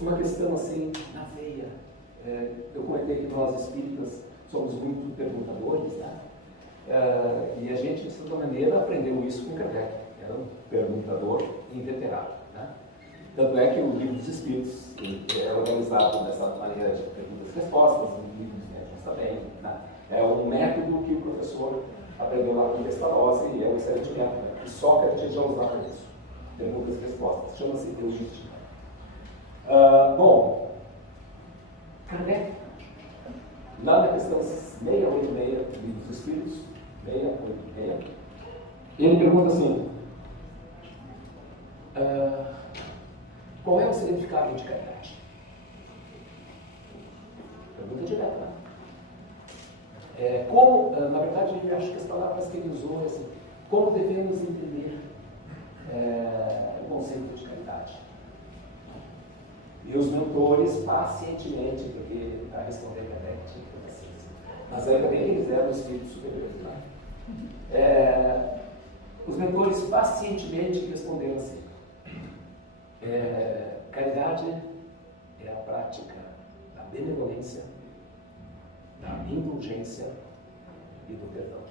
uma questão assim, na veia. Eu comentei que nós espíritas somos muito perguntadores, né? E a gente, de certa maneira, aprendeu isso com Kardec. Era um perguntador inveterado, né? Tanto é que o Livro dos Espíritos é organizado dessa maneira de perguntas e respostas, o livro dos médiuns também, né? É um método que o professor aprendeu lá com Pestalozzi e é um excelente método, que Sócrates já usava isso. Perguntas e respostas. Chama-se Eugística. Bom, Kardec, lá na questão 686 do Livro dos Espíritos, 686, ele pergunta assim: qual é o significado de caridade? Pergunta direta, né? Na verdade, eu acho que as palavras que ele usou é assim: como devemos entender o conceito de caridade? E os mentores, pacientemente, porque para responder a Kardec tinha que ter paciência, mas ainda bem que eles eram espíritos superiores, né? Os mentores pacientemente responderam assim: caridade é a prática da benevolência, da indulgência e do perdão.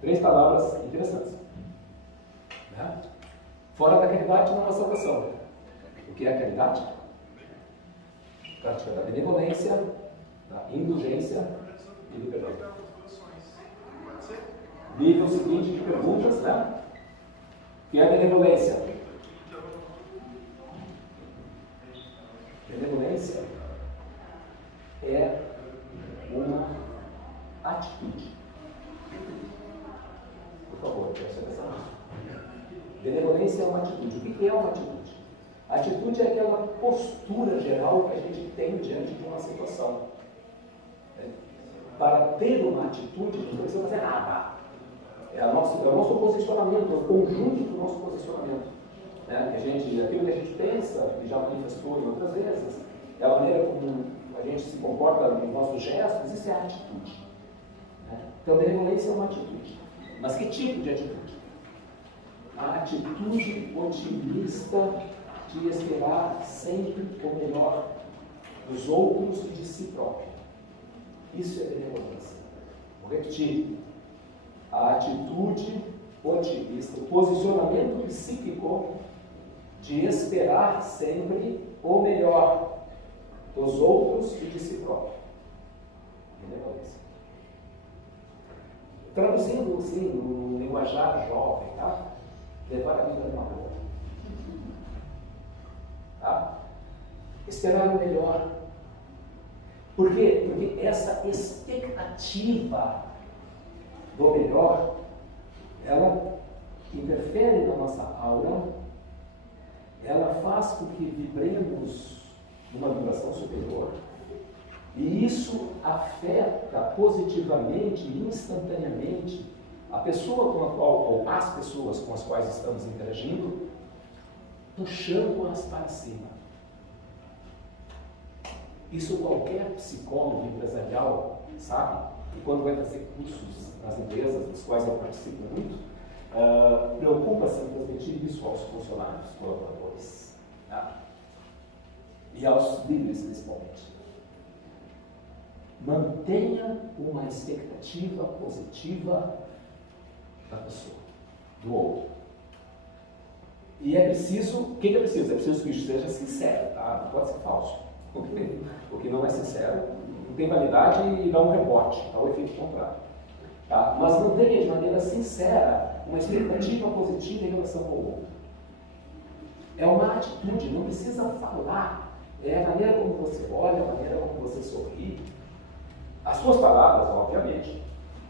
3 palavras interessantes, né? Fora da caridade não há salvação. O que é a caridade? Prática da benevolência, da indulgência e do perdão. Nível seguinte de perguntas, né? O que é a benevolência? Benevolência é uma atitude. Por favor, preste atenção nisso. Benevolência é uma atitude. O que é uma atitude? A atitude é aquela postura geral que a gente tem diante de uma situação. Para ter uma atitude, não precisa fazer nada. É o nosso posicionamento, é o conjunto do nosso posicionamento. Aquilo que a gente pensa, que já manifestou em outras vezes, é a maneira como a gente se comporta nos nossos gestos, isso é a atitude. Então, benevolência é uma atitude. Mas que tipo de atitude? A atitude otimista de esperar sempre o melhor dos outros e de si próprio. Isso é benevolência. Vou repetir. A atitude otimista, o posicionamento psíquico de esperar sempre o melhor dos outros e de si próprio. Benevolência. Traduzindo assim, no linguajar jovem, tá? Levar a vida numa boa. Tá? Esperar o melhor. Por quê? Porque essa expectativa do melhor, ela interfere na nossa aura, ela faz com que vibremos numa vibração superior, e isso afeta positivamente, instantaneamente, a pessoa com a qual, ou as pessoas com as quais estamos interagindo, puxando-as para cima. Isso qualquer psicólogo empresarial sabe, e quando vai fazer cursos nas empresas, dos quais eu participo muito, preocupa-se em transmitir isso aos funcionários, colaboradores, tá? E aos líderes principalmente. Mantenha uma expectativa positiva da pessoa, do outro. E é preciso, o que é preciso? É preciso que isso seja sincero, tá? Não pode ser falso. O que não é sincero não tem validade e dá um rebote, dá o efeito contrário. Tá? Mas mantenha de maneira sincera uma expectativa positiva em relação ao outro. É uma atitude, não precisa falar. É a maneira como você olha, a maneira como você sorri. As suas palavras, obviamente.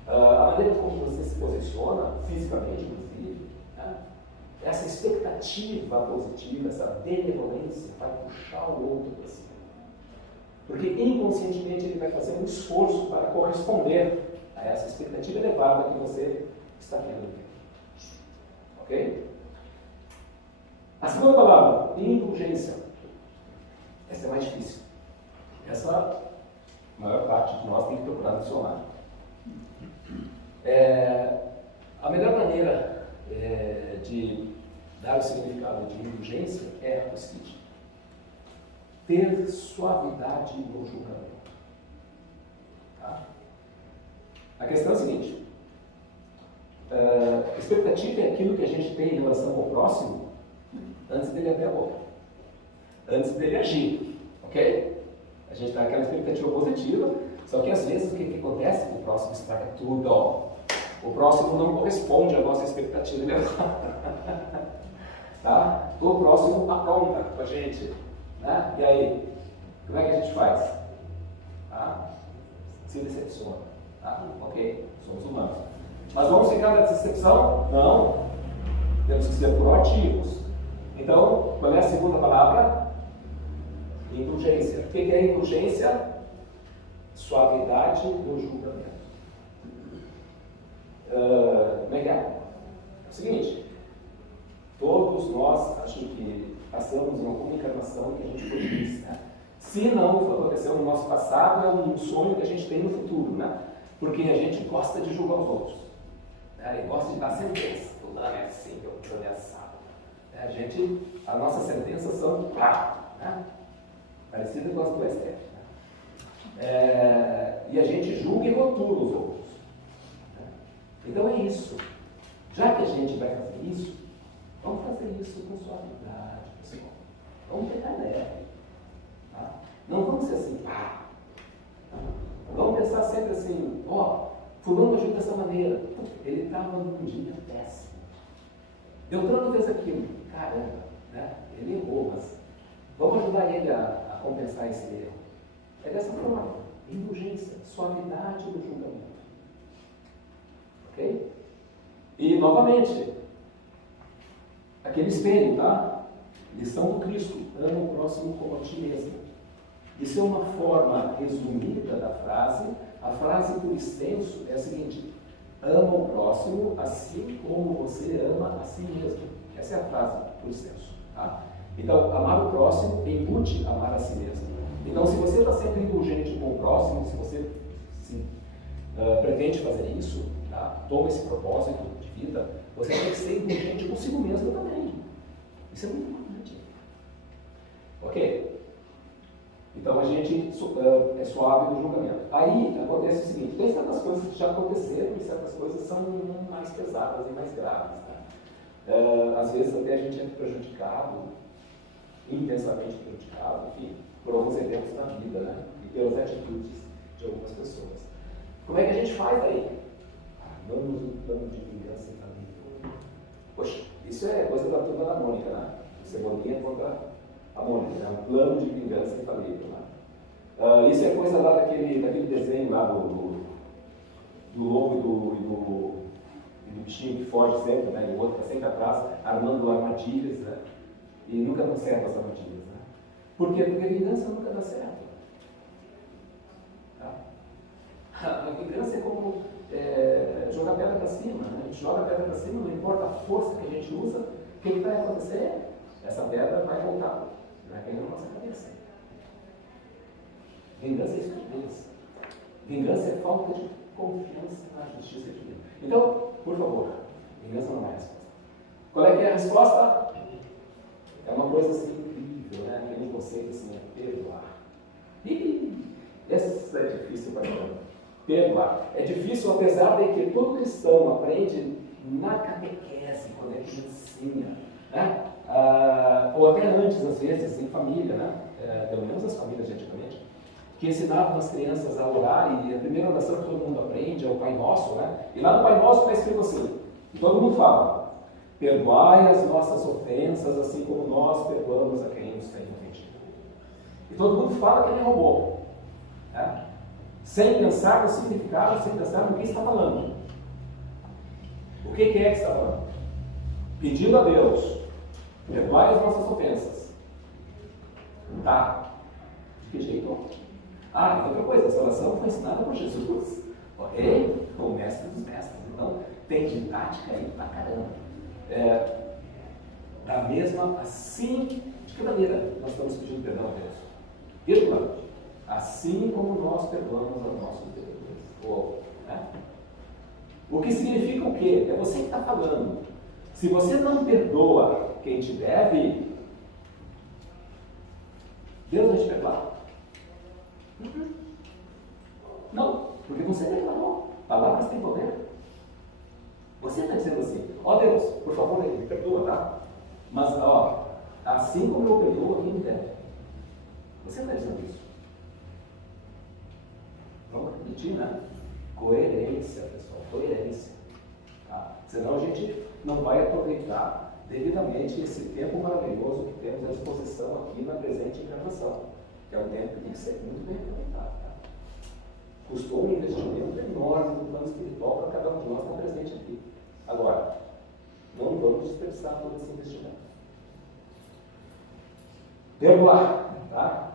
A maneira como você se posiciona, fisicamente, inclusive. Né? Essa expectativa positiva, essa benevolência vai puxar o outro para cima. Porque inconscientemente ele vai fazer um esforço para corresponder a essa expectativa elevada que você está tendo. Ok? A segunda palavra, indulgência. Essa é mais difícil. Essa, a maior parte de nós tem que procurar no dicionário. A melhor maneira de dar o significado de indulgência é o seguinte: ter suavidade no julgamento. Tá? A questão é a seguinte: a expectativa é aquilo que a gente tem em relação ao próximo antes dele abrir a boca, antes dele agir, ok? A gente está naquela expectativa positiva, só que às vezes o que acontece? O próximo estraga tudo. O próximo não corresponde à nossa expectativa elevada. Tá? O próximo apronta com a gente. Né? E aí, como é que a gente faz? Tá? Se decepciona. Tá? Ok, somos humanos. Mas vamos ficar na decepção? Não. Temos que ser proativos. Então, qual é a segunda palavra? Indulgência. O que é indulgência? Suavidade no julgamento. Como é que é? É o seguinte: todos nós, acho que passamos em alguma encarnação que a gente foi isso, né? Se não aconteceu no nosso passado, é um sonho que a gente tem no futuro, né? Porque a gente gosta de julgar os outros, né? E gosta de dar sentença. Fulano é assim, eu é assado. A nossas sentenças são né? Parecidas com as do STF. Né? E a gente julga e rotula os outros. Né? Então é isso. Já que a gente vai fazer isso, vamos fazer isso com suavidade, pessoal. Vamos pegar leve. Tá? Não vamos ser assim, Vamos pensar sempre assim, fulano agiu dessa maneira. Ele estava num dia péssimo. Beltrano fez aquilo. Caramba, né? Ele errou, mas vamos ajudar ele a compensar esse erro. É dessa forma. Indulgência, suavidade no julgamento. Ok? E, novamente, aquele espelho, tá? Lição do Cristo: ama o próximo como a ti mesmo. Isso é uma forma resumida da frase. A frase por extenso é a seguinte: ama o próximo assim como você ama a si mesmo. Essa é a frase por extenso. Tá? Então, amar o próximo embute amar a si mesmo. Então, se você está sempre indulgente com o próximo, se você pretende fazer isso, tá? Toma esse propósito de vida, você tem que ser indulgente consigo mesmo também. Isso é muito importante. Ok? Então a gente é suave no julgamento. Aí acontece o seguinte: tem certas coisas que já aconteceram e certas coisas são mais pesadas e mais graves. Né? Às vezes até a gente é prejudicado, intensamente prejudicado, enfim, por alguns eventos da vida, né? E pelas atitudes de algumas pessoas. Como é que a gente faz aí? Vamos no plano de vingança e família. Poxa, isso é coisa da turma da Mônica, né? O Cebolinha contra a Mônica, né? Um plano de vingança em família. Né? Isso é coisa lá daquele desenho lá do lobo e do bichinho que foge sempre, né? E o outro está sempre atrás, armando armadilhas, né? E nunca dão certo as armadilhas. Né? Por quê? Porque a vingança nunca dá certo. Tá? A vingança é como jogar pedra para cima. Né? A gente joga a pedra para cima, não importa a força que a gente usa, o que vai acontecer? Essa pedra vai voltar. Vai cair na nossa cabeça. Vingança é estupidez. Vingança é falta de confiança na justiça divina. Então, por favor, Imensa não é a resposta. Qual é que é a resposta? É uma coisa assim incrível, né? Aquele conceito assim, é perdoar. Essa é difícil para mim. Perdoar. É difícil, apesar de que todo cristão aprende na catequese, quando é criancinha, né? Ou até antes, às vezes, em família, né? Pelo menos as famílias de antigamente, que ensinavam as crianças a orar, e a primeira oração que todo mundo aprende é o Pai Nosso, né? E lá no Pai Nosso está escrito assim, e todo mundo fala: perdoai as nossas ofensas, assim como nós perdoamos a quem nos tem ofendido. E todo mundo fala que ele roubou, né? Sem pensar no significado, sem pensar no que está falando. O que é que está falando? Pedindo a Deus: perdoai as nossas ofensas. Tá. De que jeito? E outra coisa, essa oração foi ensinada por Jesus. Ok? O mestre dos mestres. Então, tem didática aí pra caramba. Da mesma, assim, de que maneira nós estamos pedindo perdão a Deus? Vírgula. Assim como nós perdoamos aos nossos devedores. Né? O que significa o quê? É você que está falando. Se você não perdoa quem te deve, Deus vai te perdoar? Não, porque você declarou. Palavras têm poder. Você está dizendo assim: ó Deus, por favor, me perdoa, tá? Mas, assim como eu perdoo, quem me deve. Você está dizendo isso. Vamos repetir, né? Coerência, pessoal, coerência. Tá? Senão a gente não vai aproveitar devidamente esse tempo maravilhoso que temos à disposição aqui na presente encarnação, que é um tempo que tem que ser muito bem aproveitado. Tá? Custou um investimento enorme no plano espiritual para cada um de nós estar presente aqui. Agora, não vamos desperdiçar todo esse investimento. Perdoar, tá?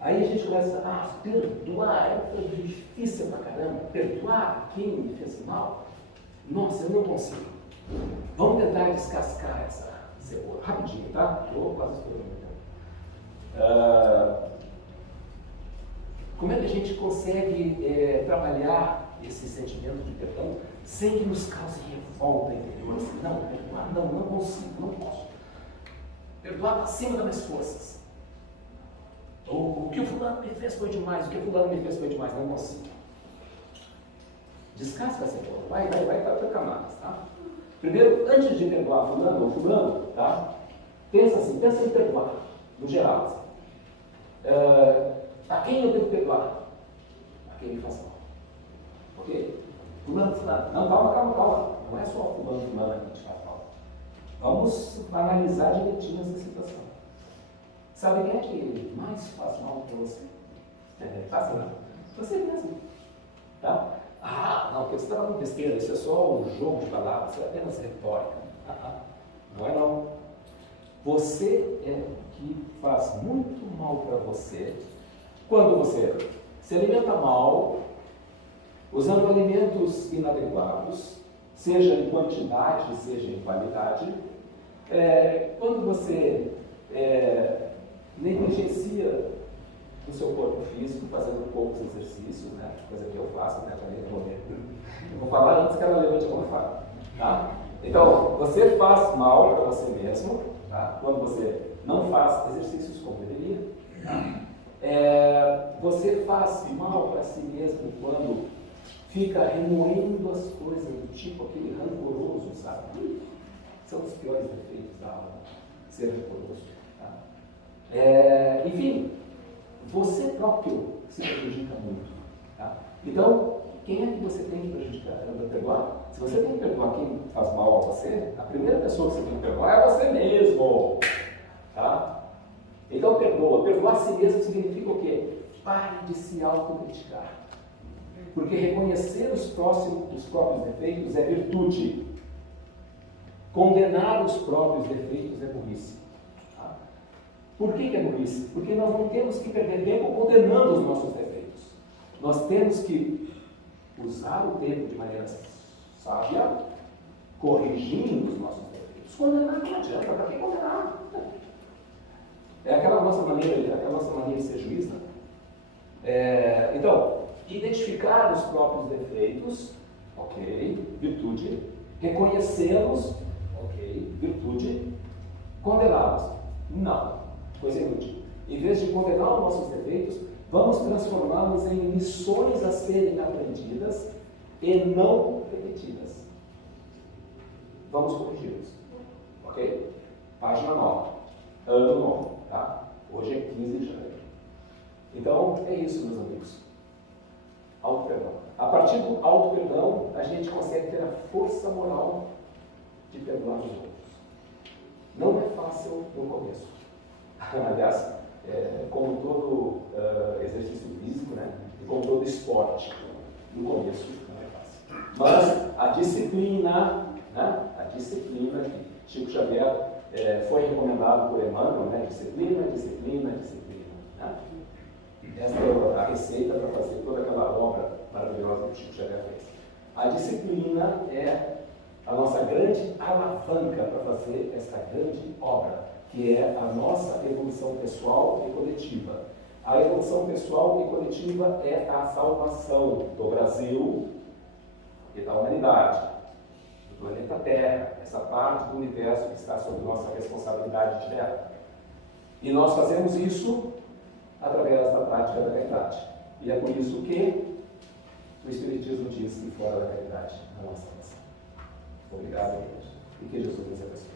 Aí a gente começa, perdoar é uma coisa difícil pra caramba. Perdoar quem me fez mal? Nossa, eu não consigo. Vamos tentar descascar essa cebola. Rapidinho, tá? Estou quase estourando. Como é que a gente consegue trabalhar esse sentimento de perdão sem que nos cause revolta interior? Assim, não, perdoar, não consigo, não posso. Perdoar está acima das minhas forças. O que o fulano me fez foi demais, o que o fulano me fez foi demais, não consigo. Descasca a cebola, vai para camadas, tá? Primeiro, antes de perdoar fulano ou fulano, tá? Pensa em perdoar, no geral. Assim. A quem eu devo perdoar? A quem me faz mal. Ok? Fulano. Não, calma. Não é só fulano que te faz mal. Vamos analisar direitinho essa situação. Sabe quem é que mais faz mal para você? Fácil, não? Você mesmo. Tá? Não, porque você está falando besteira, isso é só um jogo de palavras, isso é apenas retórica. Não é não. Você é o que faz muito mal para você quando você se alimenta mal, usando alimentos inadequados, seja em quantidade, seja em qualidade, quando você negligencia o seu corpo físico, fazendo poucos exercícios, né? Coisa que eu faço, né? Eu vou falar antes que ela levante como fala, tá? Então, você faz mal para você mesmo, tá? Quando você não faz exercícios como deveria, tá? Você faz mal para si mesmo quando fica remoendo as coisas do tipo aquele rancoroso, sabe? São os piores defeitos da alma, ser rancoroso. Tá? Enfim, você próprio se prejudica muito. Tá? Então, quem é que você tem que prejudicar? Perdoar? Se você tem que perdoar quem faz mal a você, a primeira pessoa que você tem que perdoar é você mesmo. Tá? Então, perdoa. Perdoar a si mesmo significa o quê? Pare de se autocriticar. Porque reconhecer os próprios defeitos é virtude. Condenar os próprios defeitos é burrice. Tá? Por que é burrice? Porque nós não temos que perder tempo condenando os nossos defeitos. Nós temos que usar o tempo de maneira sábia, corrigindo os nossos defeitos. Condenar não adianta, para que condenar? É aquela nossa maneira de ser juiz, né? Então, identificar os próprios defeitos, ok, virtude, Reconhecê-los, ok, virtude. Condená-los, não, coisa inútil. Em vez de condenar os nossos defeitos, vamos transformá-los em lições a serem aprendidas e não repetidas. Vamos corrigi-los, ok? Página 9, ano novo, tá? Hoje é 15 de janeiro. Então, é isso, meus amigos. Auto-perdão. A partir do auto-perdão, a gente consegue ter a força moral de perdoar os outros. Não é fácil no começo. Aliás, como todo exercício físico, né? E como todo esporte, no começo não é fácil. Mas a disciplina, né? A disciplina que Chico Xavier foi recomendado por Emmanuel, né? Disciplina, disciplina, disciplina. Né? Essa é a receita para fazer toda aquela obra maravilhosa que Chico Xavier fez. A disciplina é a nossa grande alavanca para fazer essa grande obra, que é a nossa evolução pessoal e coletiva. A evolução pessoal e coletiva é a salvação do Brasil e da humanidade, do planeta Terra, essa parte do universo que está sob nossa responsabilidade direta. E nós fazemos isso através da prática da caridade. E é por isso que o Espiritismo diz que fora da caridade não há salvação. Obrigado, Deus. E que Jesus nos abençoe.